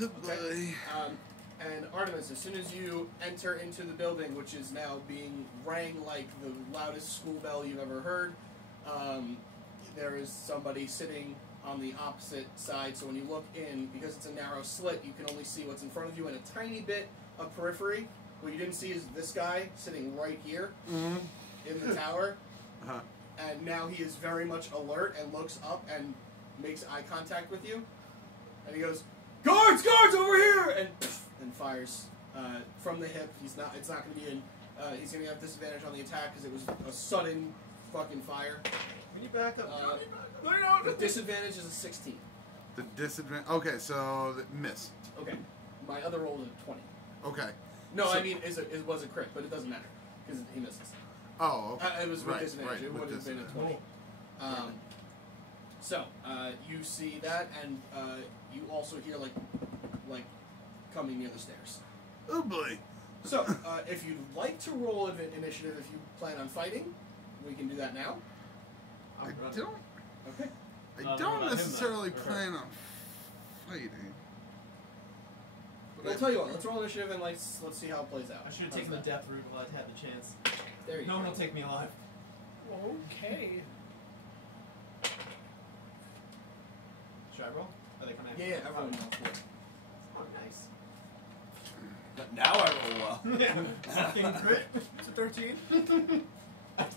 Okay. And Artemis, as soon as you enter into the building, which is now being rang like the loudest school bell you've ever heard, there is somebody sitting on the opposite side. So when you look in, because it's a narrow slit, you can only see what's in front of you and a tiny bit of periphery. What you didn't see is this guy sitting right here in the tower. And now he is very much alert and looks up and makes eye contact with you. And he goes, "Guards, guards, over here!" And fires from the hip. It's not going to be in. He's going to have disadvantage on the attack because it was a sudden fucking fire. Can you back up? The disadvantage is a 16. The disadvantage. Okay, so the miss. Okay. My other roll is a 20. Okay. No, so, I mean it was a crit, but it doesn't matter because he misses. Oh, okay. It was with right, disadvantage. right, It would have been a 20. So you see that, and you also hear like coming near the stairs. Oh boy. So if you'd like to roll an initiative, if you plan on fighting, we can do that now. I don't. Okay. I don't necessarily plan on fighting. I'll tell you what. Let's roll initiative and let's see how it plays out. I should have taken the death route while I had the chance. There you go. No one will take me alive. Okay. Should I roll? Are they coming? Yeah, everyone knows what. Oh, nice. Now I roll well. Fucking crit. It's a 13.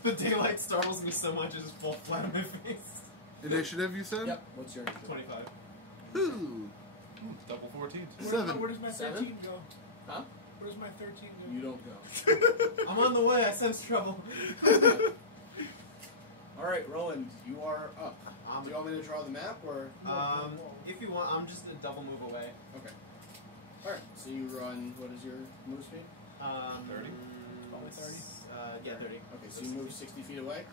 The daylight startles me so much, it just falls flat on my face. Initiative, you said? Yep. What's your initiative? 25. Ooh. Double 14. 7. Where does my 13 go? Huh? Where does my 13 go? You don't go. I'm on the way, I sense trouble. Alright, Roland, you are up. Do you want me to draw the map, or...? If you want, I'm just a double move away. Okay. Alright, so you run, what is your move speed? 30? Probably 30. Yeah, 30. Okay, so you move 60 feet away,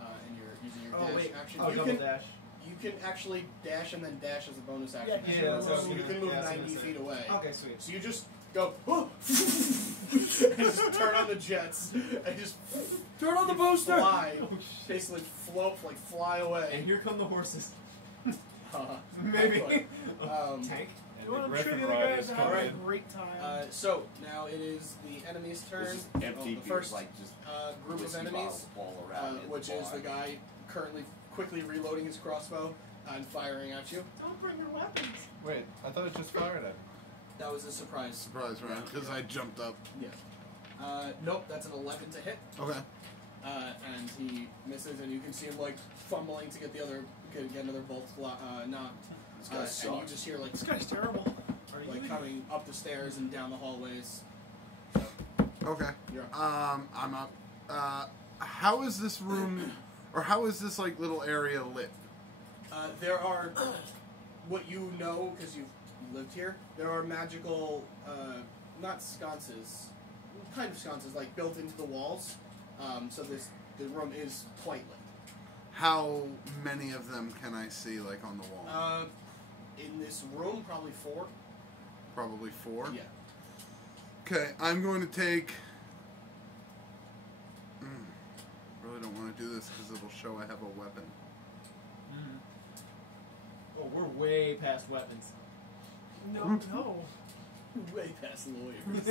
and you're using your dash action. Oh, you double can, dash. You can actually dash and then dash as a bonus action. Yeah, so you can move 90 feet away. Okay, sweet. So you just go, oh! and just turn on the jets, and just Turn on the booster! fly, Oh, basically float, like fly away. And here come the horses. Maybe. Tank? Well, I'm sure the other guys are having a great time. So now it is the enemy's turn. Empty the first like just group of enemies, all around which is the guy currently quickly reloading his crossbow and firing at you. Don't bring your weapons. Wait, I thought it just fired at me. That was a surprise. Surprise round, because I jumped up. Yeah. Nope, that's an 11 to hit. Okay. And he misses, and you can see him like fumbling to get another bolt knocked. This guy sucks. And you just hear like This guy's terrible. like coming up the stairs and down the hallways. Okay. You're up. I'm up. How is this room, or how is this like little area lit? There are, what you know because you've lived here, there are magical, not sconces, kind of sconces, like built into the walls. So the room is quite lit. How many of them can I see, like, on the wall? In this room, probably 4. Probably 4? Yeah. Okay, I'm going to take... really don't want to do this because it'll show I have a weapon. Oh, we're way past weapons. No, no. Way past lawyers.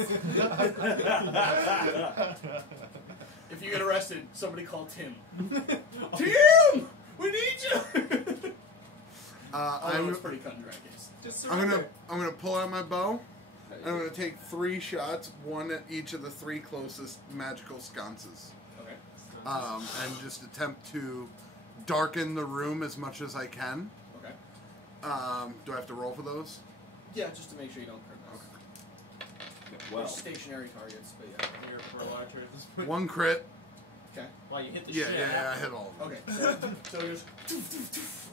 If you get arrested, somebody call Tim. Tim! We need you! It's pretty cut and dry case. Just I'm gonna pull out my bow, and I'm gonna take 3 shots, one at each of the 3 closest magical sconces. Okay. And just attempt to darken the room as much as I can. Okay. Do I have to roll for those? Yeah, just to make sure you don't crit those. Well, They're stationary targets, but yeah. You're for a larger at this point. 1 crit. Okay. Wow, you hit the Yeah, shit. yeah, I hit all of them. Okay, so just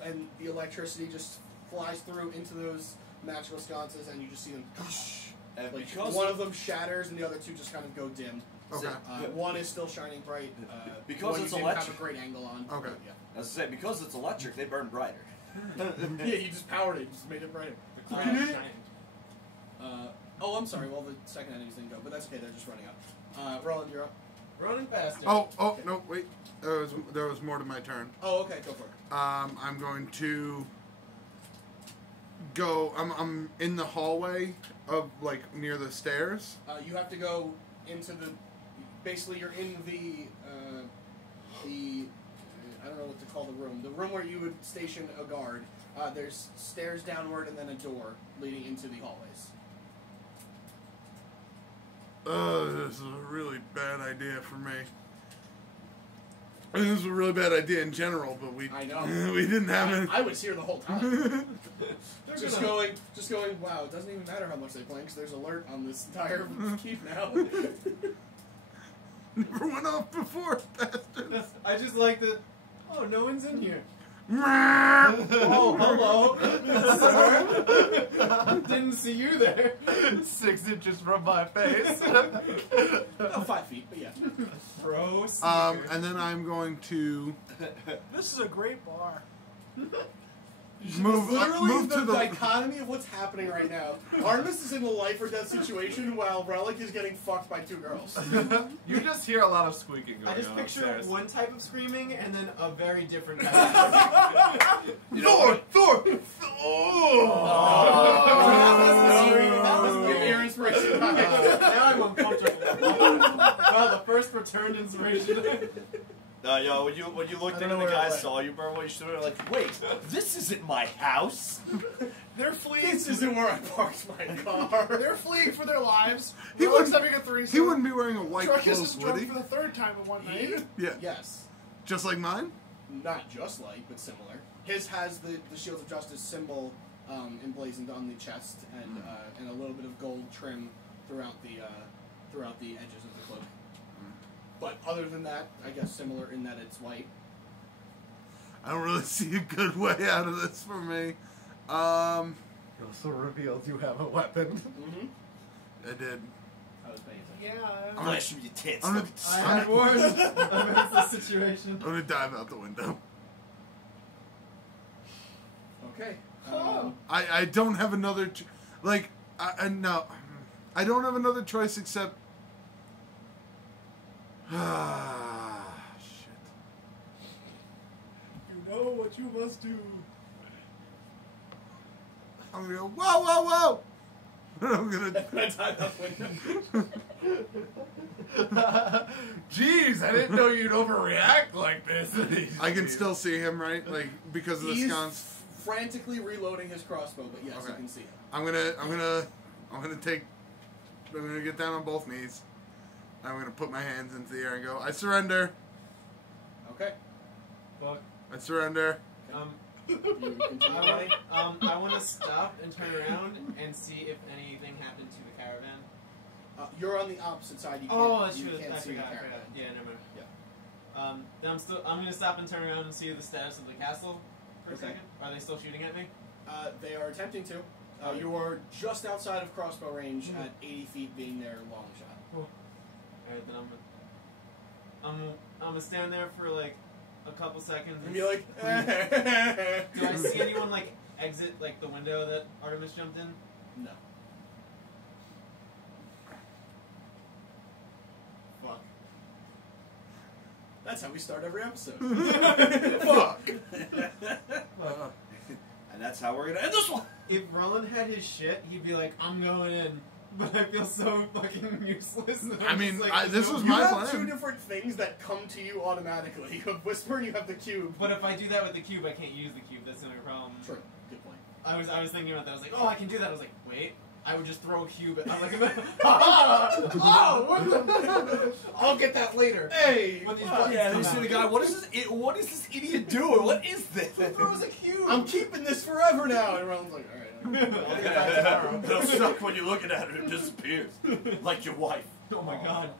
and the electricity just flies through into those magical sconces, and you just see them. and Like because one of them shatters, and the other 2 just kind of go dim. Okay. One is still shining bright. Because one it's you didn't electric. have a great angle on. Okay. Yeah. as I say, because it's electric, they burn brighter. Yeah, you just powered it, just made it brighter. The crown shined. Oh, I'm sorry. Well, the second enemies didn't go, but that's okay. They're just running up. Roland, you're up. Running faster. Oh, no, wait. There was more to my turn. Oh, okay. Go for it. I'm going to... go. I'm in the hallway of like near the stairs. You have to go into the. Basically, you're in the I don't know what to call the room. The room where you would station a guard. There's stairs downward and then a door leading into the hallways. This is a really bad idea for me. I mean, this is a really bad idea in general, but I know. we didn't have it. I was here the whole time. just going. Wow, it doesn't even matter how much they play because there's alert on this entire keep now. Never went off before, bastards. I just like that. Oh, no one's in here. Oh, hello, sir. Didn't see you there. 6 inches from my face. Oh, 5 feet, but yeah. Bro. And then I'm going to This is a great bar. move the to the. dichotomy of what's happening right now. Artemis is in a life or death situation while Rellik is getting fucked by 2 girls. You just hear a lot of squeaking going on I just picture upstairs. one type of screaming and then a very different type of screaming. Thor! That was Give me your inspiration. Now I'm uncomfortable. Wow, the first returned inspiration. Yo, when you looked into the guy saw you, Burwell, you stood there like, wait, this isn't my house. They're fleeing. This isn't where I parked my car. They're fleeing for their lives. He Rellik's wouldn't- having a threesome. He wouldn't be wearing a white Drekas clothes, is would drunk he? for the 3rd time in one night. Yeah. Yes. Just like mine? Not just like, but similar. His has the Shields of Justice symbol emblazoned on the chest and a little bit of gold trim throughout the edges of the cloak. But other than that, I guess similar in that it's white. I don't really see a good way out of this for me. It also reveals you have a weapon. Mm-hmm. I did. I was paying attention. Yeah. I'm gonna shoot your tits. I'm I had warned about the situation. gonna dive out the window. Okay. I don't have another... no. I don't have another choice except... Shit. You know what you must do. I'm gonna go, whoa, whoa, whoa! I'm gonna... Dive out the window. Jeez, I didn't know you'd overreact like this. I can still see him, right? Like, because of the He's sconce. frantically reloading his crossbow, but yes, you Okay. can see him. I'm gonna get down on both knees. I'm gonna put my hands into the air and go, I surrender. Okay. Fuck. I surrender. You continue running. I want to stop and turn around and see if anything happened to the caravan. You're on the opposite side. You can't, Oh, that's you true. can't I see the forgot. caravan. Yeah, never mind. Yeah. Then I'm gonna stop and turn around and see the status of the castle for a Okay. second. Are they still shooting at me? They are attempting to. You are just outside of crossbow range at 80 feet, being their long shot. Alright, then I'm gonna stand there for like a couple seconds And be like, do I see anyone like exit like the window that Artemis jumped in? No. Fuck. That's how we start every episode. Fuck! And that's how we're gonna end this one. If Ruland had his shit, he'd be like, I'm going in. But I feel so fucking useless. That I I'm mean, just like, this no- was You my have plan. 2 different things that come to you automatically. You have Whisper and you have the cube. But if I do that with the cube, I can't use the cube. That's another problem. True. Good point. I was thinking about that. I was like, oh, I can do that. I was like, wait. I would just throw a cube at. I'm like, I'll get that later. Hey! When these fuck. buttons Yeah, come you see out. the guy. What is this idiot doing? What is this? Who throws a cube? I'm keeping this forever now. And Ron's like, alright. I'll get back tomorrow. It'll suck when you're looking at it. It disappears, like your wife. Oh my god.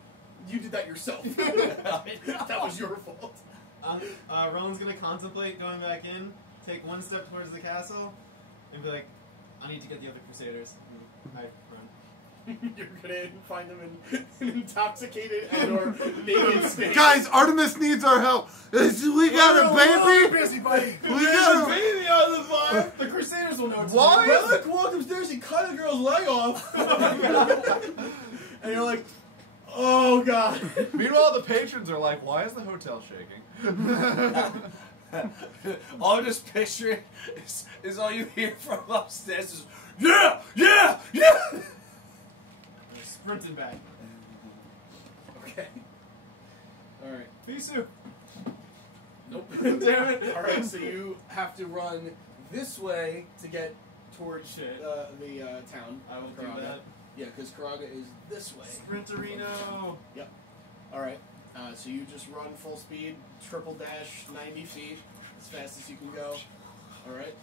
You did that yourself. That was your fault. Roland's gonna contemplate going back in, take one step towards the castle, and be like, I need to get the other Crusaders. I run. You're gonna find them in an intoxicated and or naked state. Guys, Artemis needs our help. We got a baby. Busy, buddy. We got a Baby on the fire. The Crusaders will know. Why? Relic walked upstairs and cut a girl's leg off. And you're like, oh god. Meanwhile, the patrons are like, why is the hotel shaking? All I'm just picturing is all you hear from upstairs is, yeah, yeah, yeah! They're sprinting back. Okay. Alright. Pisu. Nope. Damn it. Alright, so you have to run this way to get towards Shit. the town. I will of do Karaga. that. Yeah, because Karaga is this way. Sprinterino. Alright, so you just run full speed, triple dash, 90 feet, as fast as you can go. Alright?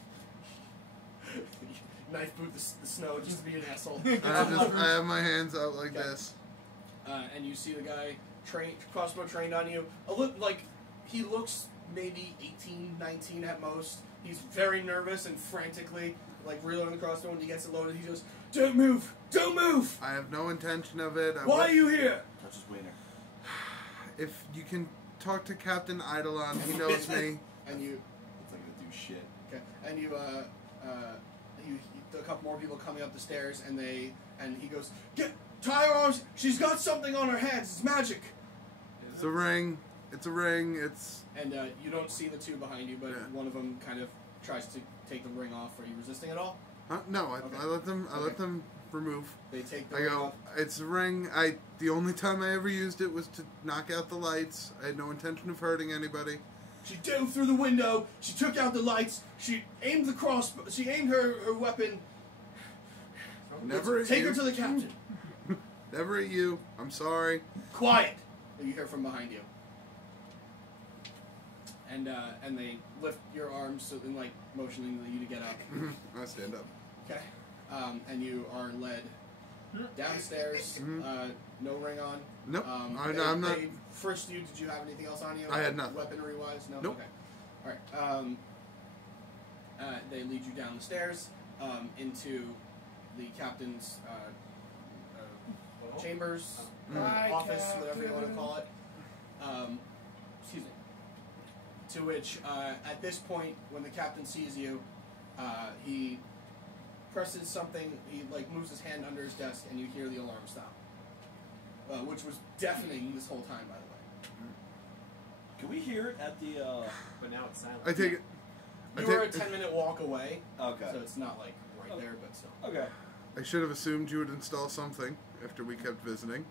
Knife boot the snow just to be an asshole. I have my hands out like Okay. this. And you see the guy crossbow trained on you. He looks maybe 18, 19 at most. He's very nervous and frantically reloading the crossbow. When he gets it loaded, he goes, "Don't move! Don't move! I have no intention of it. Why are you here?" Touch his wiener. If you can talk to Captain Eidolon, he knows me. And you, It's not gonna do shit. okay, and you, a couple more people coming up the stairs, and he goes, tie her arms. She's got something on her hands. It's magic. It's a ring. It's a ring. It's. And you don't see the two behind you, but Yeah. one of them kind of tries to take the ring off. Are you resisting at all? No, Okay. I let them. I let them remove. They take the I ring go. off. It's a ring. The only time I ever used it was to knock out the lights. I had no intention of hurting anybody. She dove through the window. She took out the lights. She aimed the crossbow. She aimed her weapon. Never at Take you. her to the captain. Never at you. I'm sorry. Quiet. You hear from behind you. And they lift your arms, so then motioning you to get up. I stand up. Okay. And you are led downstairs. No ring on. Nope. I'm not. They frisked you. Did you have anything else on you? I had nothing. Weaponry wise, no. Nope. Okay. All right. They lead you down the stairs into the captain's chambers, Hi, office, whatever you want to Captain. call it. Excuse me. To which, at this point, when the captain sees you, he presses something. He moves his hand under his desk, and you hear the alarm stop, which was deafening this whole time, by the way. Can we hear it at the? But now it's silent. I take it. You were a 10-minute walk away, Okay. so it's not right there, but still. Okay. I should have assumed you would install something after we kept visiting.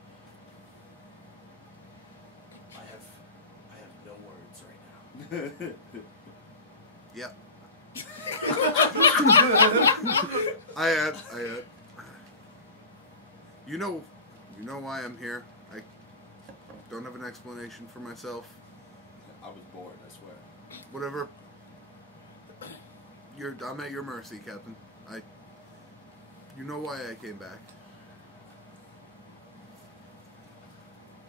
I have no words right now. Yep. I had. You know why I'm here. I don't have an explanation for myself. I was bored. I swear. Whatever. I'm at your mercy, Captain. You know why I came back.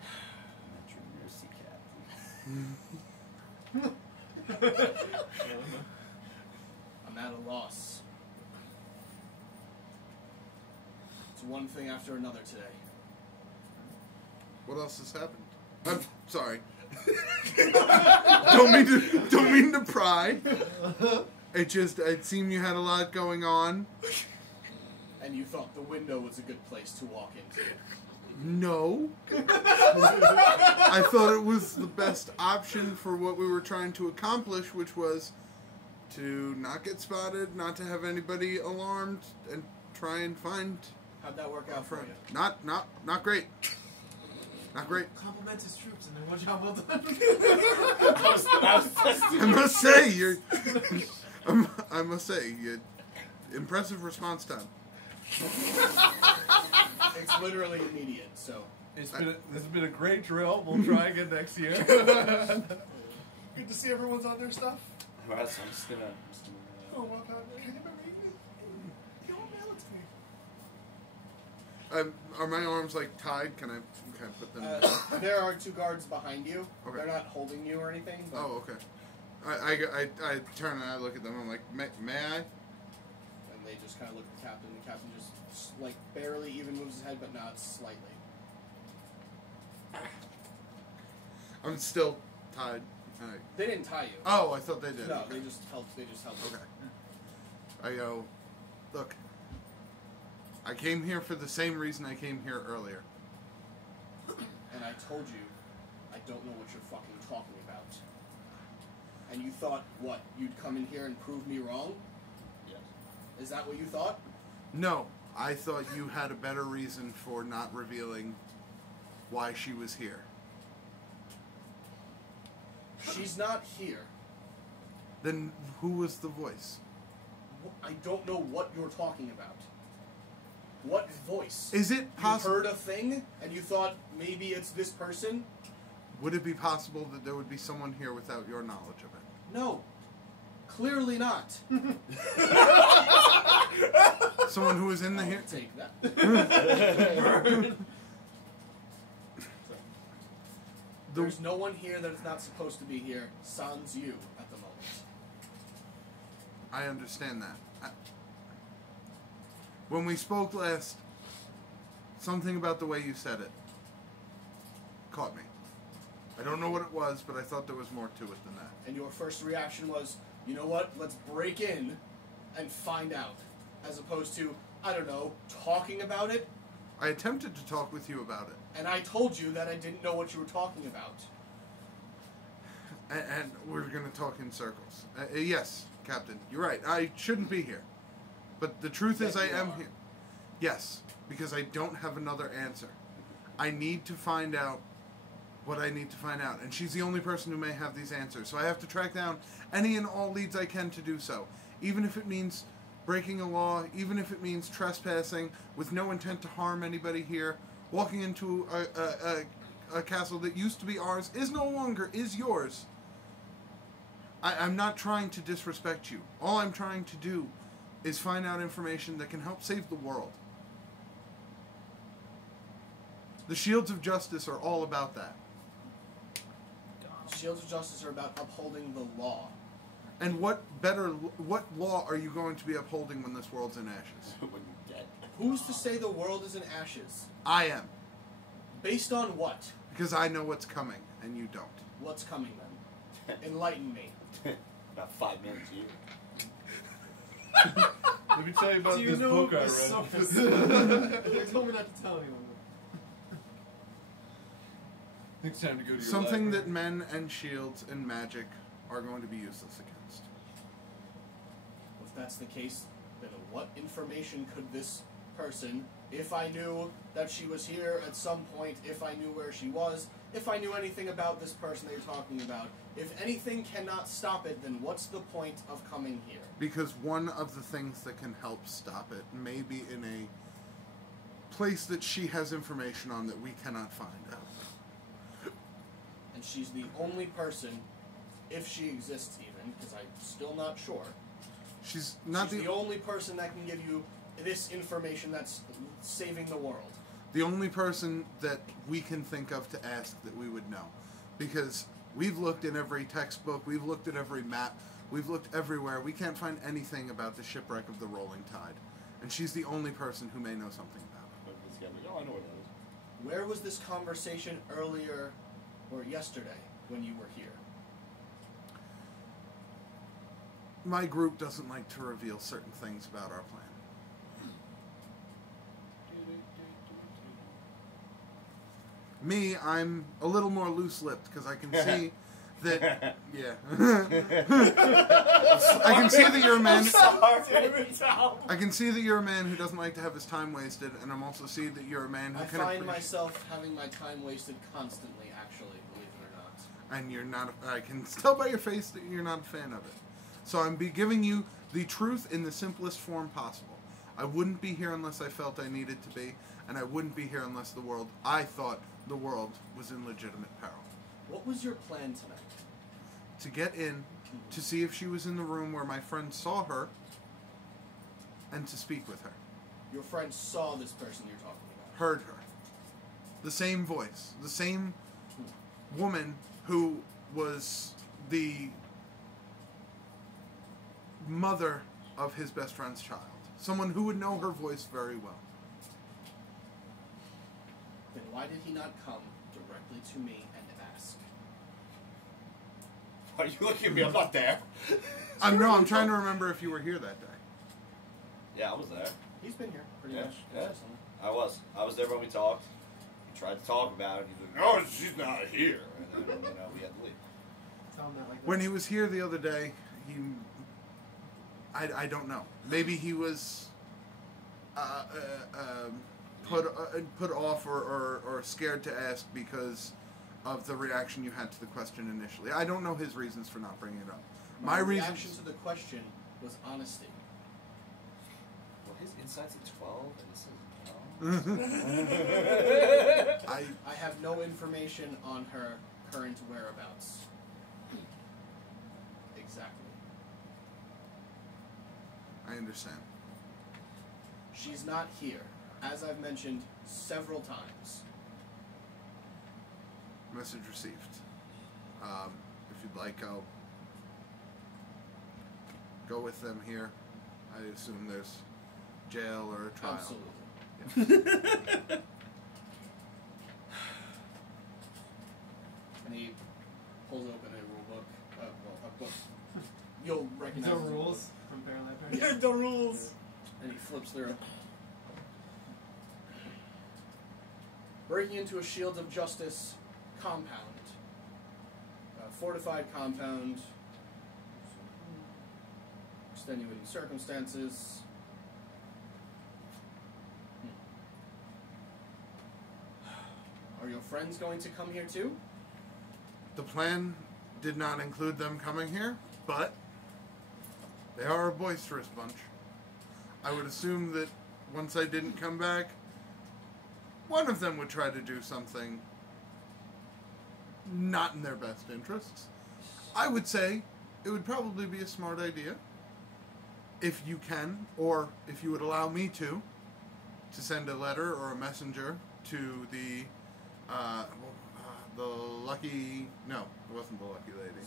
I'm at your mercy, Captain. I'm at a loss. It's one thing after another today. What else has happened? I'm sorry. don't mean to pry. It seemed you had a lot going on. And you thought the window was a good place to walk into. No. I thought it was the best option for what we were trying to accomplish, which was to not get spotted, not to have anybody alarmed, and try and find How'd that work our out for friend. you? Not great. Not great. Compliment his troops and then one job well done. I must say, I must say, impressive response time. It's literally immediate, so. This has been a great drill. We'll try again next year. Good to see everyone's on their stuff. Alright, so I'm just gonna. Oh, well done. Can you remember evening? You don't mail it to me. Are my arms tied? Can I put them? There are two guards behind you. Okay. They're not holding you or anything. But Oh, okay. I turn and I look at them. I'm like, may I? And they just kind of look at the captain. The captain just barely even moves his head, but not slightly. I'm still tied. Alright. They didn't tie you. Oh, I thought they did. No, they just helped. They just helped. Okay. I go, look, I came here for the same reason I came here earlier. And I told you, I don't know what you're fucking talking about. And you thought, what, you'd come in here and prove me wrong? Yes. Is that what you thought? No, I thought you had a better reason for not revealing why she was here. She's not here. Then who was the voice? I don't know what you're talking about. What voice? Is it You possible? heard a thing, and you thought maybe it's this person? Would it be possible that there would be someone here without your knowledge of it? No. Clearly not. Someone who was in the here. Take that. There's no one here that is not supposed to be here, sans you, at the moment. I understand that. When we spoke last, something about the way you said it caught me. I don't know what it was, but I thought there was more to it than that. And your first reaction was, you know what, let's break in and find out. As opposed to, I don't know, talking about it. I attempted to talk with you about it. And I told you that I didn't know what you were talking about. And we're going to talk in circles. Yes, Captain, you're right. I shouldn't be here. But the truth is I am here. Yes, because I don't have another answer. I need to find out what I need to find out. And she's the only person who may have these answers. So I have to track down any and all leads I can to do so. Even if it means breaking a law, even if it means trespassing with no intent to harm anybody here, walking into a castle that used to be ours, is no longer, is yours. I'm not trying to disrespect you. All I'm trying to do is find out information that can help save the world. The Shields of Justice are all about that. Shields of Justice are about upholding the law. And what law are you going to be upholding when this world's in ashes? When you're dead. Who's to say the world is in ashes? I am. Based on what? Because I know what's coming, and you don't. What's coming then? Enlighten me. About 5 minutes here. Let me tell you about Do you this know book I it's so read. specific? They told me not to tell anyone. I think it's time to go to your Something that library. men and shields and magic are going to be useless against. If that's the case, then what information could this person, if I knew that she was here at some point, if I knew where she was, if I knew anything about this person that you're talking about, if anything cannot stop it, then what's the point of coming here? Because one of the things that can help stop it may be in a place that she has information on that we cannot find out. And she's the only person, if she exists even, because I'm still not sure. She's not She's the only person that can give you this information that's saving the world. the only person that we can think of to ask that we would know. Because we've looked in every textbook, we've looked at every map, we've looked everywhere. We can't find anything about the shipwreck of the Rolling Tide. And she's the only person who may know something about it. But this guy, like, oh, I know what that is. Where was this conversation earlier or yesterday when you were here? My group doesn't like to reveal certain things about our plan. Me, I'm a little more loose-lipped because I can see that. Yeah, I can see that you're a man. I can see that you're a man who doesn't like to have his time wasted, and I'm also see that you're a man who I can find appreciate. myself having my time wasted constantly, actually, believe it or not. And you're not. I can tell by your face that you're not a fan of it. So I'm giving you the truth in the simplest form possible. I wouldn't be here unless I felt I needed to be, and I wouldn't be here unless I thought the world was in legitimate peril. What was your plan tonight? To get in, to see if she was in the room where my friend saw her, and to speak with her. Your friend saw this person you're talking about. Heard her. The same voice. The same woman who was the mother of his best friend's child. Someone who would know her voice very well. Then why did he not come directly to me and ask? Why are you looking at me? I'm not there. I'm trying to remember if you were here that day. Yeah, I was there. He's been here, pretty Yeah, much. yeah. consistently. I was there when we talked. He tried to talk about it. He's like, "No, she's not here." And then, we had to leave. tell him that like that. When he was here the other day, I don't know. Maybe he was put off or scared to ask because of the reaction you had to the question initially. I don't know his reasons for not bringing it up. My reaction to the question was honesty. Well, his insight's at 12, and this is I have no information on her current whereabouts. Exactly. I understand. She's not here, as I've mentioned several times. Message received. If you'd like, I'll go with them here. I assume there's jail or a trial. Absolutely. And he pulls open a rule book. A book. You'll recognize The it as a rules book. from Parallel. Yeah. The rules. And he flips through. Breaking into a Shields of Justice compound. A fortified compound. Extenuating circumstances. Are your friends going to come here too? The plan did not include them coming here, but they are a boisterous bunch. I would assume that once I didn't come back, one of them would try to do something not in their best interests. I would say it would probably be a smart idea, if you can, or if you would allow me to send a letter or a messenger to the lucky... No, it wasn't the lucky lady.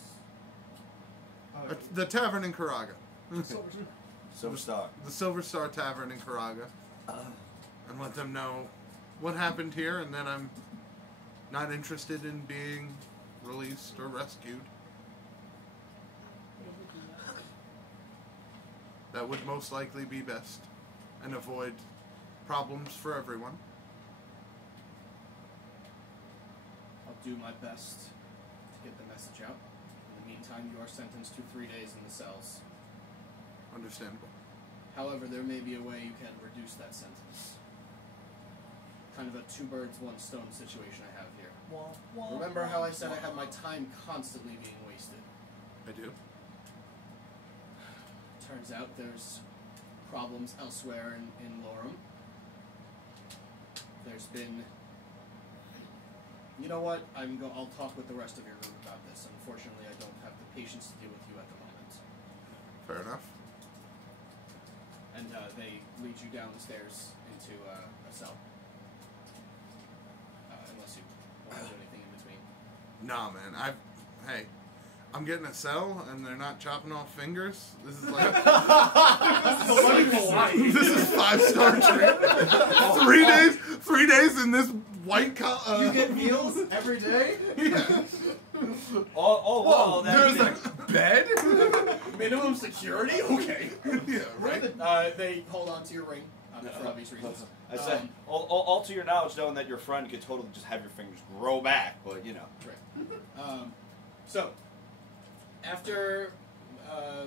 The tavern in Karaga. Silver Star. The Silver Star Tavern in Karaga. And let them know what happened here, and then I'm not interested in being released or rescued. That would most likely be best, and avoid problems for everyone. I'll do my best to get the message out. In the meantime, you are sentenced to 3 days in the cells. Understandable. However, there may be a way you can reduce that sentence. Kind of a two birds, one stone situation I have here. Remember how I said I have my time constantly being wasted? I do. Turns out there's problems elsewhere in Lorem. There's been... You know what? I'll talk with the rest of your group about this. Unfortunately, I don't have the patience to deal with you at the moment. Fair enough. And they lead you down the stairs into a cell. Unless you want to do anything in between. Nah, man. Hey, I'm getting a cell, and they're not chopping off fingers. This is like... This is 5-star treatment. 3 days in this white... You get meals every day? Yeah. Well, There's a bed? Minimum security? Okay. Yeah, right? They hold on to your ring for obvious reasons. I said, all to your knowledge, knowing that your friend could totally just have your fingers grow back, but you know. Right. So, after, I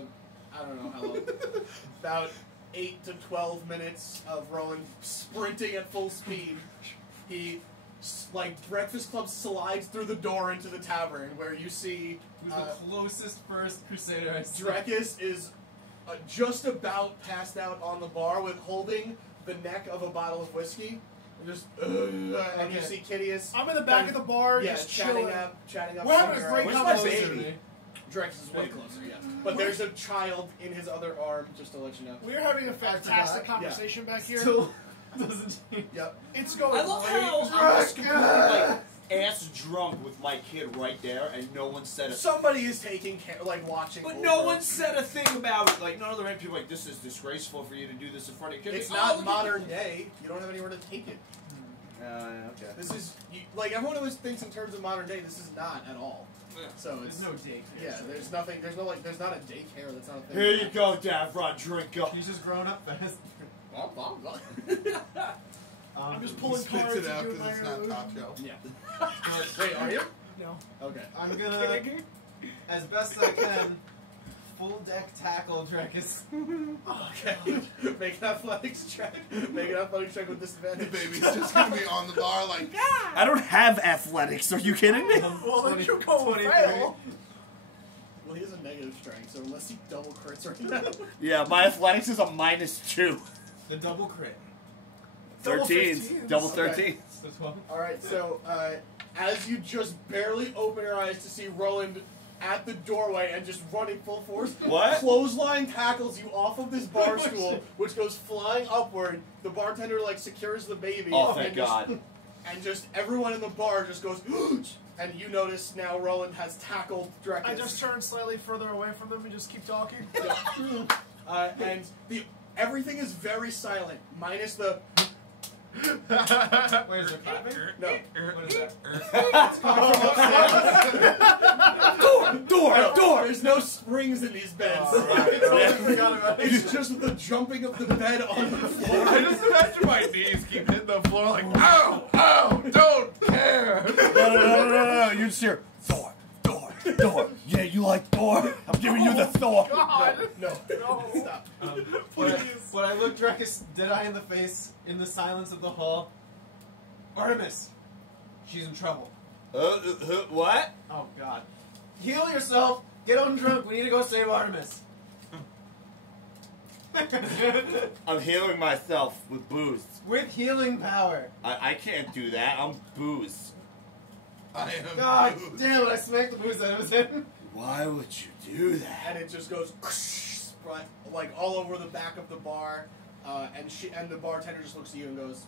don't know how long, about 8 to 12 minutes of Roland sprinting at full speed, he, like, Breakfast Club slides through the door into the tavern where you see... Who's the closest first crusader I saw. Drekas is just about passed out on the bar with holding the neck of a bottle of whiskey. And just, and you see Kitteus. I'm in the back of the bar, yeah, just chatting chilling. up. We're having a great Where's my conversation. baby? Drekas is way closer, yeah. But there's a child in his other arm, just to let you know. We're having a fantastic conversation back here. Still doesn't change. Yep. It's going I love great. how I was completely like ass drunk with my kid right there, and no one said a Somebody is taking care, like watching. But over. no one said a thing about it. Like none of the random people like this is disgraceful for you to do this in front of your kids. It's Like, not look at modern day. You don't have anywhere to take it. Okay. This is like everyone always thinks in terms of modern day. This is not at all. Yeah. So There's it's no daycare. yeah. There's nothing. There's no like. There's not a daycare. That's not a thing. Here you go, Davron, drink up. He's just grown up fast. I'm just pulling Spits cards it out and doing because it's my not own. top shelf. Yeah. Wait, are you? No. Okay. I'm gonna. as best I can, full deck tackle Drekas. Okay. Make an athletics check. Make an athletics check with The disadvantage. baby's just gonna be on the bar like, I don't have athletics. Are you kidding me? Well, then you go 23. fail. Well, he has a negative strength, so unless he double crits right now. Yeah, my athletics is a -2. The double crit. Double 13. 15s. Double Okay. 13. So 12. Alright, so as you just barely open your eyes to see Ruland at the doorway and just running full force, What? clothesline tackles you off of this bar stool, which goes flying upward. The bartender like secures the baby. Oh, thank and God. And just everyone in the bar just goes, and you notice now Ruland has tackled Drekas. I just turn slightly further away from them and just keep talking. And everything is very silent, minus the Wait, is there clapping? no. What is that? It's coming from upstairs. Door! There's no springs in these beds. It's just the jumping of the bed on the floor. I just imagine my knees keep hitting the floor like, ow, don't care. No. You just hear, Thor. Yeah, you like Thor? I'm giving you the Thor. God. No. Stop. When I look Drekas dead-eye in the face in the silence of the hall, Artemis, she's in trouble. What? Oh God. Heal yourself. Get undrunk. We need to go save Artemis. I'm healing myself with booze. With healing power. I can't do that. I'm booze. I am. God damn it! I smacked the booze out of his head. Why would you do that? And it just goes like all over the back of the bar, and the bartender just looks at you and goes,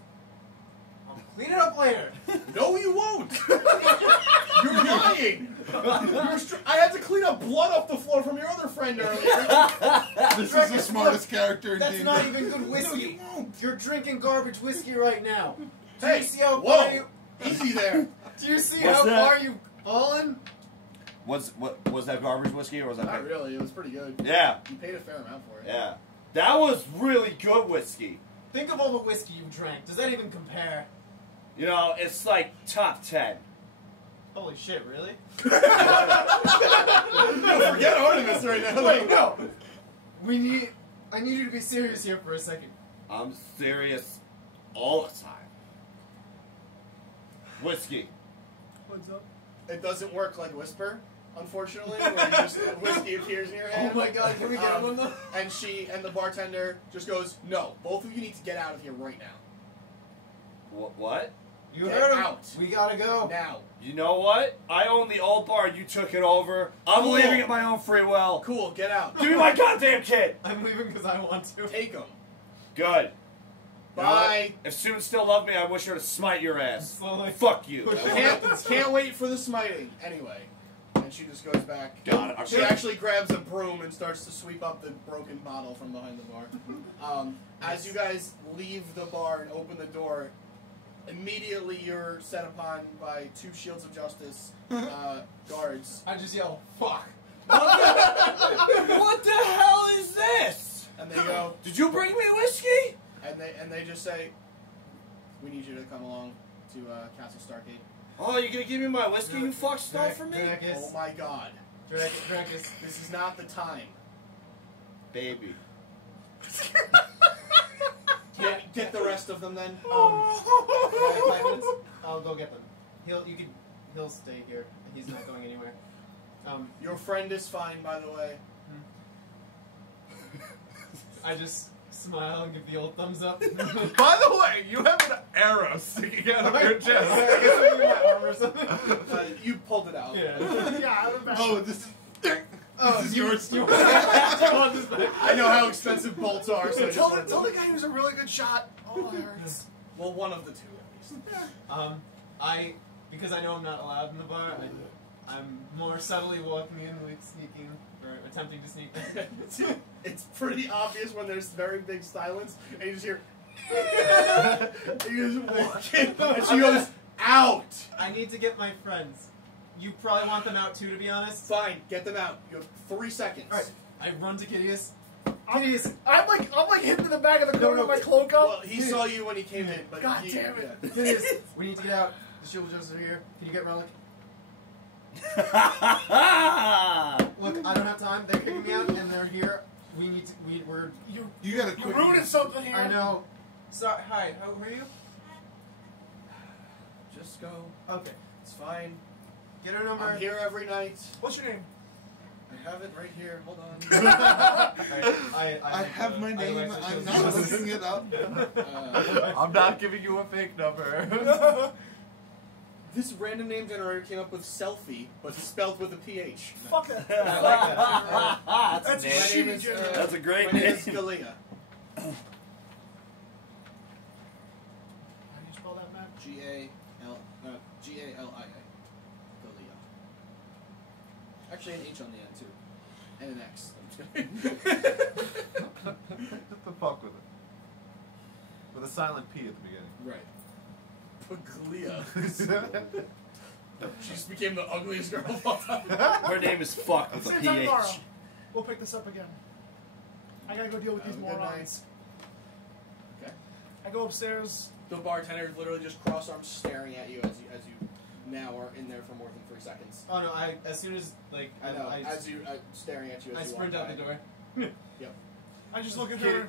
I'll clean it up later. "No, you won't. You're lying. I had to clean up blood off the floor from your other friend earlier." This is the smartest character in That's D&D. not even good whiskey. You're drinking garbage whiskey right now. Do Hey, you see how whoa. far you? Easy there. Do you see What's how that? far you've fallen? Was that garbage whiskey or was that? Not really. It was pretty good. Yeah, You paid a fair amount for it. yeah. That was really good whiskey. Think of all the whiskey you drank. Does that even compare? You know, it's like top 10. Holy shit! Really? No, forget Artemis right now. Wait, no. I need you to be serious here for a second. I'm serious all the time. Whiskey. What's up? It doesn't work like Whisper, unfortunately, where you just whiskey appears in your hand. Oh my God! Can we get one though? And the bartender just goes, "No, both of you need to get out of here right now. What? You Get heard him. out. We gotta go. Now." You know what? I own the old bar. You took it over. I'm Cool. leaving at my own free will. Cool, get out. Give me my goddamn kid. I'm leaving because I want to. Take them. Good. You know what? Bye. If students still love me, I wish her to smite your ass. Slowly. Fuck you. Push Can't wait for the smiting. Anyway. And she just goes back. God, I'm She gonna- actually grabs a broom and starts to sweep up the broken bottle from behind the bar. As you guys leave the bar and open the door, immediately you're set upon by two Shields of Justice guards. I just yell, "Fuck!" What the hell is this? And they go, Did you bring me whiskey? and they just say, "We need you to come along to Castle Stargate." Oh, you gonna give me my whiskey? You fuck stole from me? Oh my God. Drekas. This is not the time. Baby. Get the rest of them then. 5 minutes. I'll go get them. He'll stay here. He's not going anywhere. Your friend is fine, by the way. I just smile and give the old thumbs up. By the way, you have an arrow sticking out of your I chest. guess I'm in my arm or something. You pulled it out. Yeah. Yeah, I'm back. Oh, this is. Oh, This is your story. you want this back? I know how expensive bolts are, so I just Tell wanted the to- guy who's a really good shot. Oh, it hurts. Well, one of the two at least. Because I know I'm not allowed in the bar, I'm more subtly walking in, like sneaking, or attempting to sneak. It's pretty obvious when there's very big silence, and you just hear. You just walk in, and she goes out. I need to get my friends. You probably want them out too, to be honest. Fine, get them out. You have 3 seconds. Alright, I run to Kitteus. I'm like hidden in the back of the corner with my cloak up. Well, he saw you when he came in, but God damn it. Kitteus, we need to get out. The shield justice are here. Can you get Rellik? Look, I don't have time. They're kicking me out, and they're here. We need to. We're. You gotta You quit. ruined something here. I know. Sorry. Hi. How are you? Just go. Okay. It's fine. Get her number. I'm here every night. What's your name? I have it right here. Hold on. I have my name. I'm not looking it up. I'm not giving you a fake number. This random name generator came up with selfie, but spelled with a PH. Fuck that. I like that. That's a My name shitty is, generator. That's a great my name name. is Galia. How do you spell that, Matt? Galia. Galia. Actually, an H on the end too, and an X. I'm just kidding. What the fuck with it? With a silent P at the beginning. Right. Paglia. She just became the ugliest girl of all time. Her name is fuck with a Same time tomorrow. PH. We'll pick this up again. I gotta go deal with these Have a good morons. Okay. I go upstairs. The bartender is literally just cross-armed staring at you as you now are in there for more than 3 seconds. Oh no! As soon as like I know. As you staring at you as I you sprint walk out by. the door. Yep. I just look at her.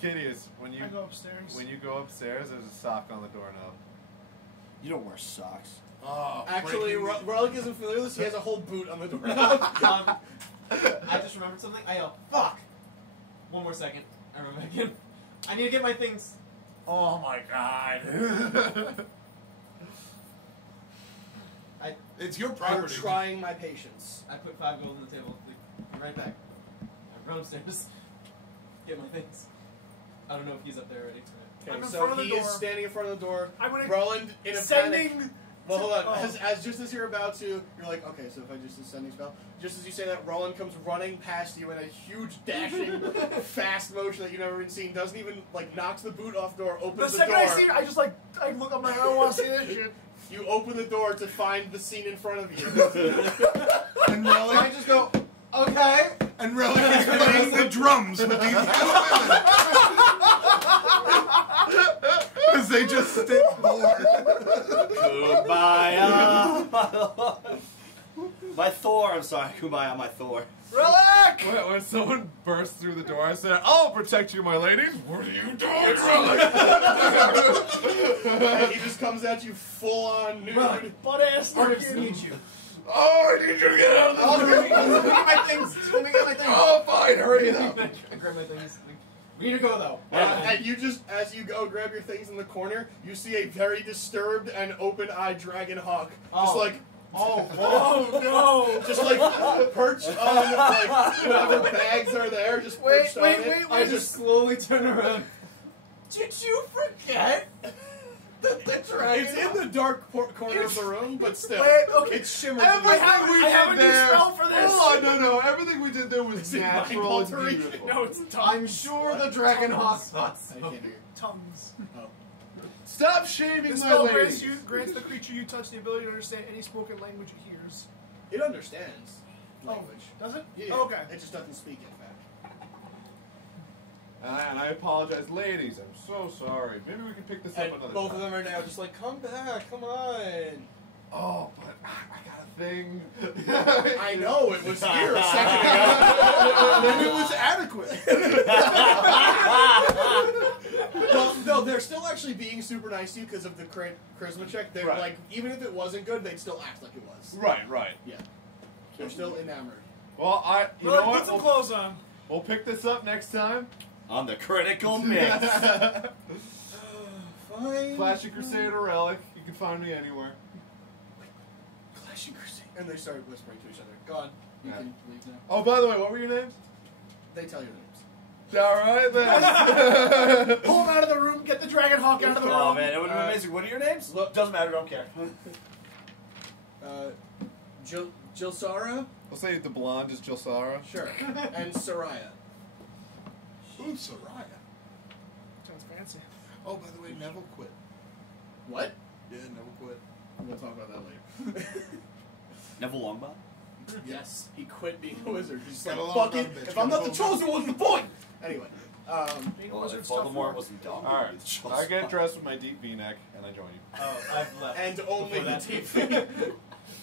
Kitteus, when you I go upstairs. when you go upstairs, there's a sock on the doorknob. You don't wear socks. Oh, Actually, breaking- Rellik isn't familiar with this. He has a whole boot on the door. I just remembered something. I yell, "Fuck!" 1 more second. I run back in. I need to get my things. Oh my god. It's your I'm property. trying my patience. I put 5 gold on the table. I'm right back. I run upstairs. Get my things. I don't know if he's up there already. Okay, I'm in so front of the he is door. standing in front of the door. I'm gonna Roland in a panic. sending. Well, hold on. Oh. As just as you're about to, you're like, okay, so if I just do sending spell, just as you say that, Roland comes running past you in a huge dashing, fast motion that you've never even seen. Doesn't even like knocks the boot off door, The opens the second door. I see her, I just like I look up my. I don't want to see this shit. You open the door to find the scene in front of you. And I Rellik, just go, okay. and Rellik is playing the drums with these women. Because they just stay bored. Kumbaya. My Thor. I'm sorry. Kumbaya, my Thor. Rellik! When someone bursts through the door, I said, "I'll protect you, my ladies." What are you doing, And he just comes at you full on nude. Butt ass Artemis looking. needs you. Oh, I need you to get out of Oh, this let me room. get my things. Let me get my things. Oh, fine, hurry it up. I grab my things. We need to go though. And you just, as you go grab your things in the corner, you see a very disturbed and open-eyed dragon hawk. Just Oh. like, Oh no! just like perched on like whatever bags are there, just perched on it. I just slowly turn around. Did you forget that the dragon? It's in the dark corner of the room, but still, Wait, okay. it's shimmering. I have a new spell for this. Hold on, no. Everything we did there was Is it natural mind and alteration? beautiful. No, it's tongues. I'm sure the dragon hawk thought I so. can't hear. Tongues. Oh. Stop shaming This my spell ladies. grants the creature you touch the ability to understand any spoken language it hears. It understands language. Does it? Yeah, Oh, okay. It just doesn't speak it, in fact. And I apologize, ladies. I'm so sorry. Maybe we can pick this up And another both time. of them are now just like, come back, come on. Oh, but I got a thing. I know, it was here a second ago. And it was adequate. Well, no, they're still actually being super nice to you because of the charisma check. They're Right. like, even if it wasn't good, they'd still act like it was. Right. Yeah. They're still enamored. Well, you Well, know what? put some clothes on. We'll pick this up next time. On the critical miss. Fine. Clashing Crusader Relic. You can find me anywhere. Clashing Crusaders. And they started whispering to each other. Go on. You Yeah. can leave now. Oh, by the way, what were your names? They tell your names. All right then. Pull him out of the room. Get the dragon hawk out of the room. Oh man, it would have been amazing. What are your names? Look. Doesn't matter. Don't care. Jilsara? We'll say the blonde is Jilsara. Sure. And Soraya. Ooh, Soraya. Sounds fancy. Oh, by the way, Neville quit. What? Yeah, Neville quit. We'll talk about that later. Neville Longbottom. Yes, he quit being a wizard. He's Got like, a long fuck run, it. bitch. If I'm Got not a the long chosen one, what's the point? Anyway, Well, if Voldemort wasn't dumb, Alright, he'd just I get dressed with my deep V-neck and I join you. Oh, I've left. And only Before the that. TV.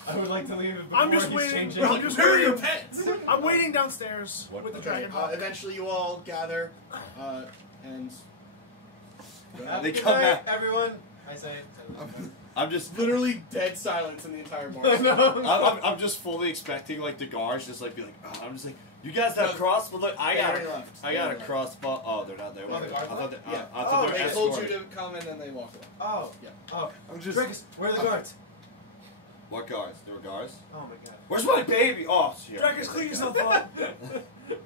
I would like to leave it before I'm just he's waiting. changing. I'm just Where are your waiting. pets? I'm waiting downstairs What? with the Okay, dragon. Hawk. eventually you all gather, and Have They a good come night, back. everyone. I say. I'm just literally dead silence in the entire bar. I'm just fully expecting like the guards just like be like I'm just like you guys have No, crossbow. Look, I they got already left. I They got a already left. crossbow. Oh, they're not there. Oh, the I guards thought left? they, Yeah. I thought They they were told you escorted. to come and then they walked away. Oh. Yeah. Oh. I'm just. Drekas, where are the guards? What guards? There were guards. Oh my god. Where's my baby? Oh, here. Drakus, clean yourself up.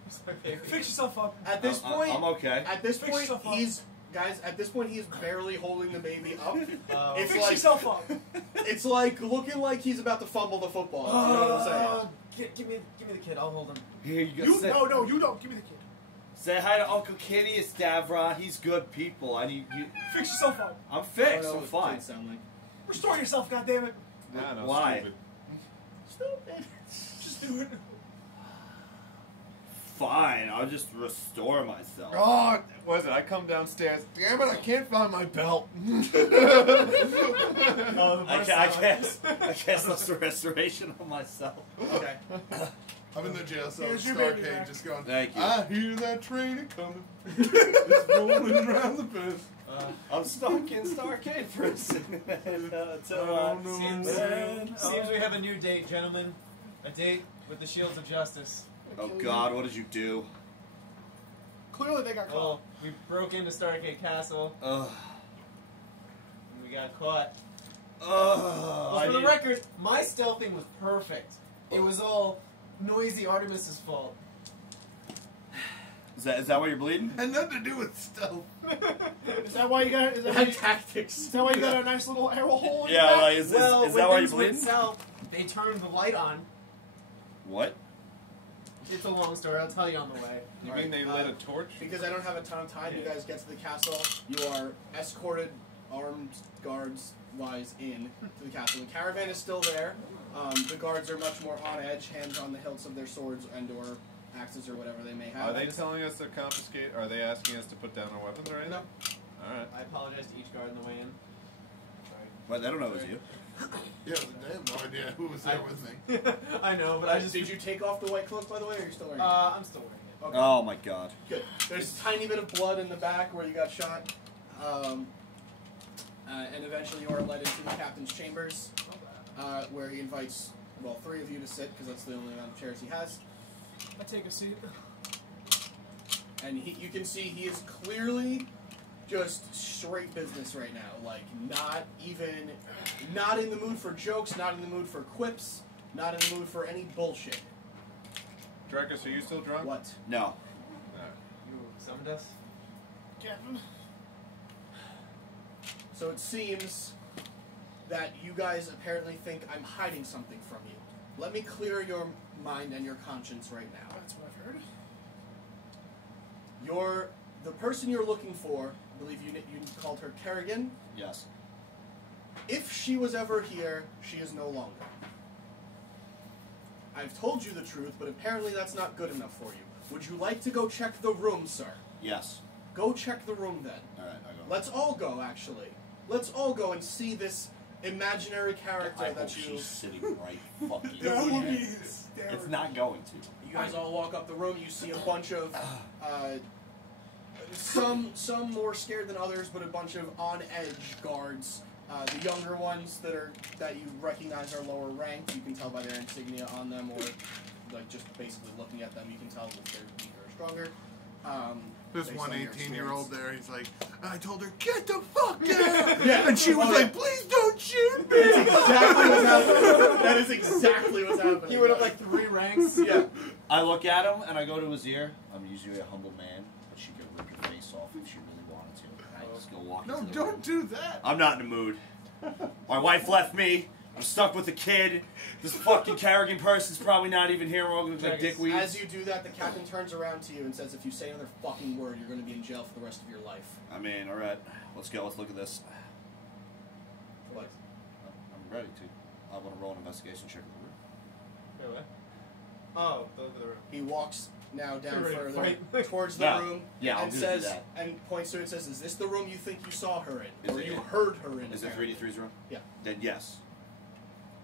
Sorry, baby. Fix yourself up. At this point, I'm okay. at this Fix point, yourself up. he's guys. At this point, he's barely holding the baby up. It's Fix like yourself up. it's like looking like he's about to fumble the football. You know what I'm saying? Give me the kid. I'll hold him. Here you go. You no, you don't. Give me the kid. Say hi to Uncle Kitteus, Davron. He's good people. I need you. Fix yourself up. I'm fixed. Oh, no, I'm it fine. did sound like Restore yourself, goddammit. Yeah, no, Why? stupid. stupid. Just do it. Fine. I'll just restore myself. Oh, what is it? I come downstairs. Damn it, I can't find my belt. Oh, the I voice guess sound. I guess that's the restoration of myself. Okay. I'm in the jail cell. Here's your Starcade baby back. just going. Thank you. I hear that train a coming. It's rolling around the bend. I'm stuck in Starcade for a second. Seems we have a new date, gentlemen. A date with the Shields of Justice. Oh God, what did you do? Clearly they got caught. Well, we broke into Stargate Castle Ugh. and we got caught. Ugh. Well, for the record, my stealthing was perfect. It was all noisy Artemis's fault. Is that why you're bleeding? Had nothing to do with stealth. Is that why you got? Is that why And you, tactics. is that why you got a nice little arrow hole? In Yeah, your back? like is Well, that when why you're things went bleeding? south, they turned the light on. What? It's a long story. I'll tell you on the way. You mean they lit a torch? Because I don't have a ton of time, you guys get to the castle. You are escorted, armed guards wise, in to the castle. The caravan is still there. The guards are much more on edge, hands on the hilts of their swords and/or axes or whatever they may have. Are they telling us to confiscate? Are they asking us to put down our weapons or anything? No. Alright. I apologize to each guard on the way in. Sorry. What? They don't know it was you. Yeah, they have no idea who was there with me. I know, but I just. Did you take off the white cloak, by the way, or are you still wearing it? I'm still wearing it. Okay. Oh my God. Good. There's a tiny bit of blood in the back where you got shot. And eventually you are led into the captain's chambers, where he invites, well, 3 of you to sit, because that's the only amount of chairs he has. I take a seat. And you can see he is clearly just straight business right now. Like, not in the mood for jokes, not in the mood for quips, not in the mood for any bullshit. Drekas, are you still drunk? What? No. No. You summoned us? Captain. So it seems that you guys apparently think I'm hiding something from you. Let me clear your mind and your conscience right now. That's what I've heard. The person you're looking for, I believe you called her Kerrigan. Yes. If she was ever here, she is no longer. I've told you the truth, but apparently that's not good enough for you. Would you like to go check the room, sir? Yes. Go check the room then. All right. I'll go. Let's all go, actually. Let's all go and see this imaginary character I hope that you... she's sitting right fucking. That would be here. hysterical. It's not going to. You guys all walk up the room. You see a bunch of, some more scared than others, but a bunch of on-edge guards. The younger ones that you recognize are lower ranked. You can tell by their insignia on them, or like just basically looking at them, you can tell if they're weaker or stronger. There's based one on their 18-year-old experience. there. He's like, I told her, get the fuck out! Yeah. And she was Oh, yeah. like, please don't shoot me! That's exactly what's happening. That is exactly what's happening. He went up like 3 ranks. Yeah. I look at him and I go to his ear. I'm usually a humble man, but she could rip your face off if she really wanted to. And I just go walk No, into the don't room. do that. I'm not in the mood. My wife left me. I'm stuck with a kid. This fucking Kerrigan person's probably not even here. We're all gonna look like dickweeds. As you do that, the captain turns around to you and says, if you say another fucking word, you're going to be in jail for the rest of your life. I mean, all right. Let's go. Let's look at this. What? I'm ready to. I want to roll an investigation check of the room. Wait, what? Oh, the room. He walks now down Ready to further fight? towards the No. room Yeah, I'll and do says that. and points to it and says, "Is this the room you think you saw her in, Is or it- you heard her in?" Is it apparently?" 3D3's room? Yeah. Then yes.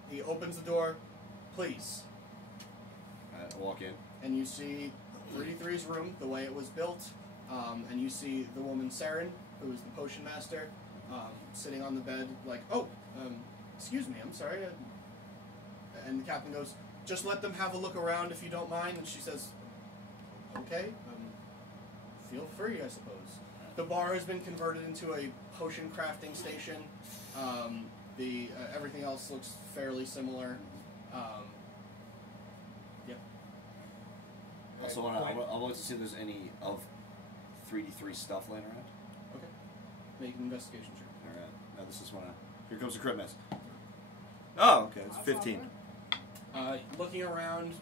He opens the door, please, I walk in. and you see 3D3's room, the way it was built, and you see the woman Saren, who is the potion master, sitting on the bed, like, "Oh, excuse me, I'm sorry." And the captain goes, "Just let them have a look around if you don't mind." And she says, "Okay, feel free, I suppose." The bar has been converted into a potion crafting station. Everything else looks fairly similar. Yep. Also, I want to see if there's any of 3D3 stuff laying around. Okay. Make an investigation check. All right. Now this is when here comes the crit miss. Oh, okay. It's 15. Looking around,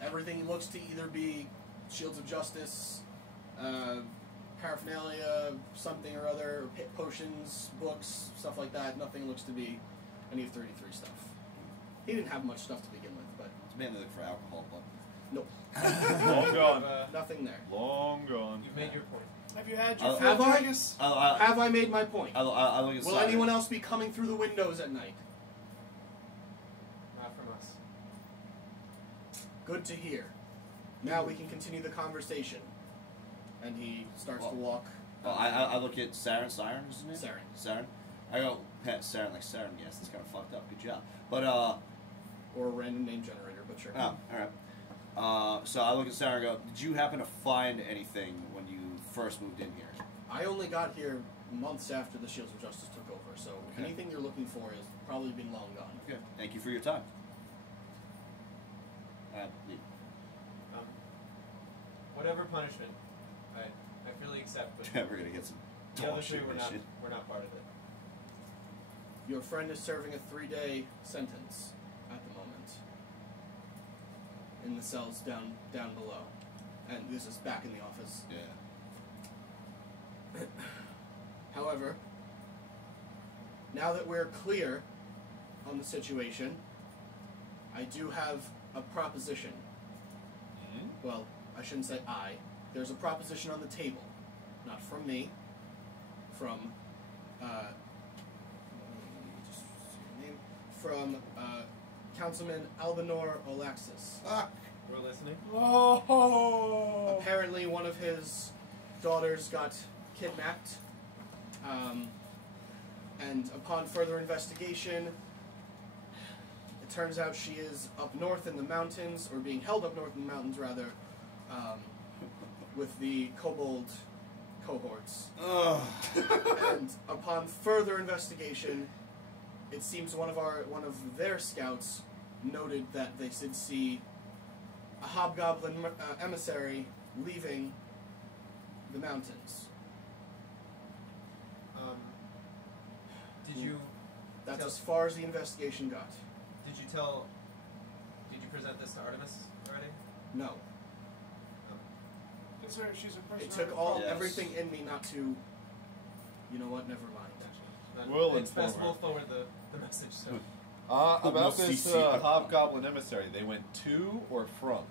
everything looks to either be shields of justice, paraphernalia, something or other, potions, books, stuff like that. Nothing looks to be any of 33 stuff. He didn't have much stuff to begin with, but It's mainly looking for alcohol, but nope, Long gone. nothing there. Long gone. You've made your point. Have you had your I'll- fill, Have I? Drekas? Have I made my point? I look at Will Siren. anyone else be coming through the windows at night? Not from us. Good to hear. Now we can continue the conversation. And he starts to walk. Well, I look at Siren. Siren, isn't it? Siren. Siren. I go, Pat, Siren, like Siren, yes, that's kind of fucked up. Good job. But, Or a random name generator, but sure. oh, alright. So I look at Siren and go, did you happen to find anything when you first moved in here? I only got here months after the Shields of Justice took over, so Okay. anything you're looking for has probably been long gone. Okay. Thank you for your time. Leave. Whatever punishment, I freely accept. But We're gonna get some the dog other three, shit we're mission. not part of it. Your friend is serving a 3-day sentence at the moment in the cells down below, and this is back in the office. Yeah. However, now that we're clear on the situation, I do have a proposition. Well, I shouldn't say I. There's a proposition on the table, not from me, from just see your name, from Councilman Albinor Olaxis. We're listening. Oh! Apparently, one of his daughters got kidnapped, and upon further investigation, it turns out she is up north in the mountains, or being held up north in the mountains, rather, with the kobold cohorts. Ugh. And upon further investigation, it seems one of their scouts noted that they did see a hobgoblin emissary leaving the mountains. Did you That's Tell- as far as the investigation got. did you present this to Artemis already? No. Consider she's a person. It took all Yes. everything in me not to. You know what? Never mind. We'll it's best inform we'll her. forward the message. So About We'll this CC her. hobgoblin emissary, they went to or from?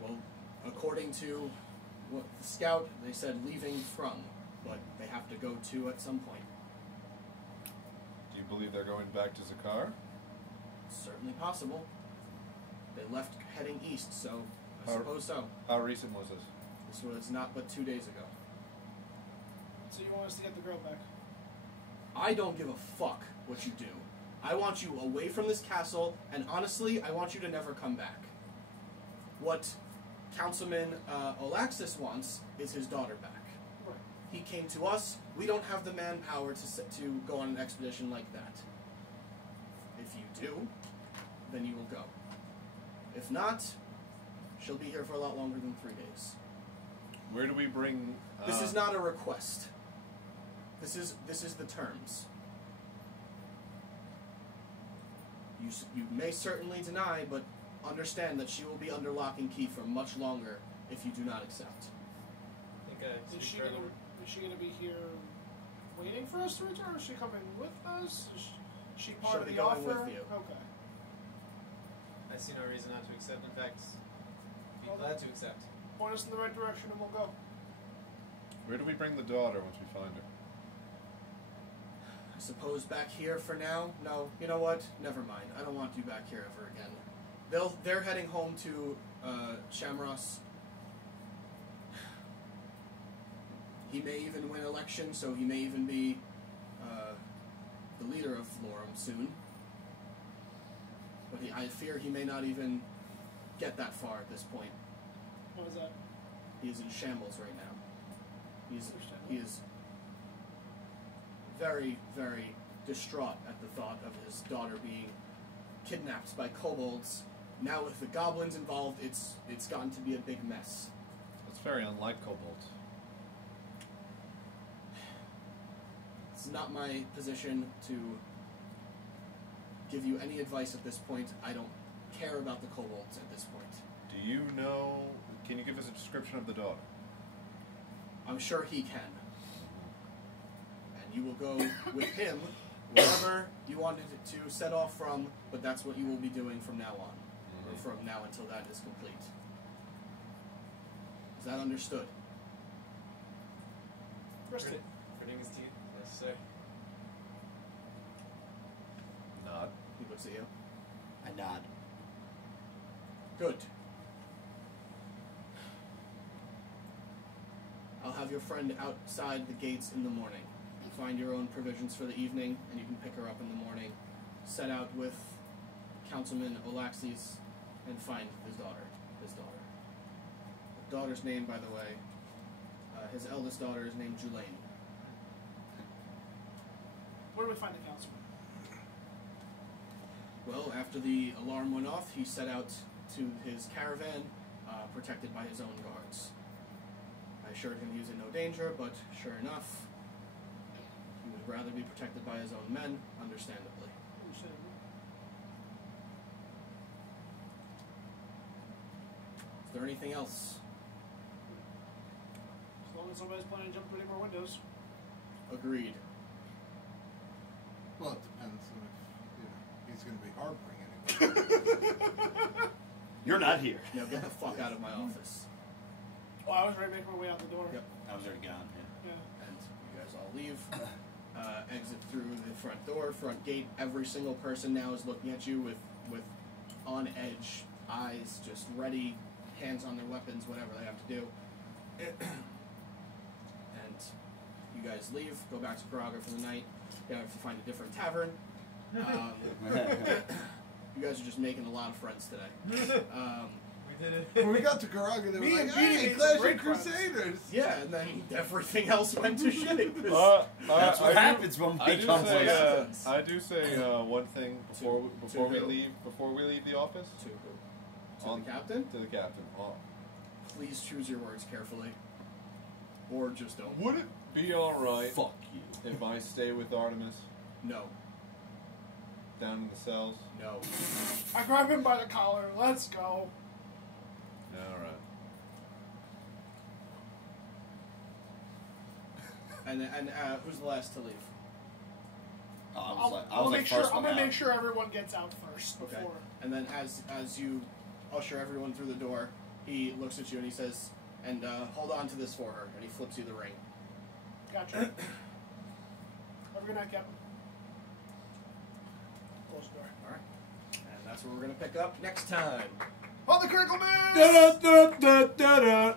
Well, according to what the scout, they said leaving from, but they have to go to at some point. Do you believe they're going back to Zakar? It's certainly possible. They left heading east, so I How- suppose so. How recent was this? This was not but 2 days ago. So you want us to get the girl back? I don't give a fuck what you do. I want you away from this castle, and honestly, I want you to never come back. What Councilman Olaxis wants is his daughter back. Right. He came to us. We don't have the manpower to go on an expedition like that. If you do, then you will go. If not, she'll be here for a lot longer than 3 days. Where do we bring? This is not a request. This is the terms. You may certainly deny, but understand that she will be under lock and key for much longer if you do not accept. I think I Is speak she for gonna everyone. is she gonna be here waiting for us to return? Is she coming with us? Is she part She'll of be the going offer? with you. Okay. I see no reason not to accept. In fact, be glad to accept. point us in the right direction and we'll go. Where do we bring the daughter once we find her? I suppose back here for now? No, you know what? Never mind. I don't want you back here ever again. They're heading home to Shamross. He may even win election, so he may even be the leader of Florum soon. But I fear he may not even get that far at this point. What is that? He is in shambles right now. He is very, very distraught at the thought of his daughter being kidnapped by kobolds. Now with the goblins involved, it's gotten to be a big mess. That's very unlike kobolds. It's not my position to give you any advice at this point. I don't care about the kobolds at this point. Do you know... Can you give us a description of the daughter? I'm sure he can. And you will go with him wherever you wanted it to set off from, but that's what you will be doing from now on. Or from now until that is complete. Is that understood? Understood. Gritting his teeth, let's say. Nod. He looks at you. I nod. Good. I'll have your friend outside the gates in the morning. Find your own provisions for the evening, and you can pick her up in the morning. Set out with Councilman Olaxes and find his daughter. The daughter's name, by the way, his eldest daughter is named Julaine. Where do we find the councilman? Well, after the alarm went off, he set out to his caravan, protected by his own guards. I assured him he was in no danger, but sure enough, he would rather be protected by his own men, understandably. Is there anything else? As long as somebody's planning to jump through any more windows. Agreed. Well, it depends on if he's going to be harboring anybody. You're not here. Now get the fuck out of my office. Oh, I was ready to make my way out the door. Yep. I was already gone. Yeah. And you guys all leave. Exit through the front door, front gate. Every single person now is looking at you with on edge eyes, just ready, hands on their weapons, whatever they have to do. And you guys leave, go back to Karaga for the night. You have to find a different tavern. You guys are just making a lot of friends today. We did it. When we got to Karaga, they were Me like, and hey, Beattie made some Clashing great friends. Crusaders! Yeah, and then everything else went to shit. That's what happens when we become friends. I do say one thing before we who? leave the office. To who? To On- the captain? To the captain. Please choose your words carefully. Or just don't. Would it be alright Fuck you. if I stay with Artemis No. down in the cells? No. I grab him by the collar. Let's go. Alright. And who's the last to leave? I I'll was make like sure. first I'm one gonna out. make sure everyone gets out first Okay. before. And then as you usher everyone through the door, he looks at you and he says, and hold on to this for her. And he flips you the ring. Gotcha. Have a good night, Captain. Close the door. Alright. And that's where we're going to pick up next time. On the Critical Miss! Da-da-da-da-da-da.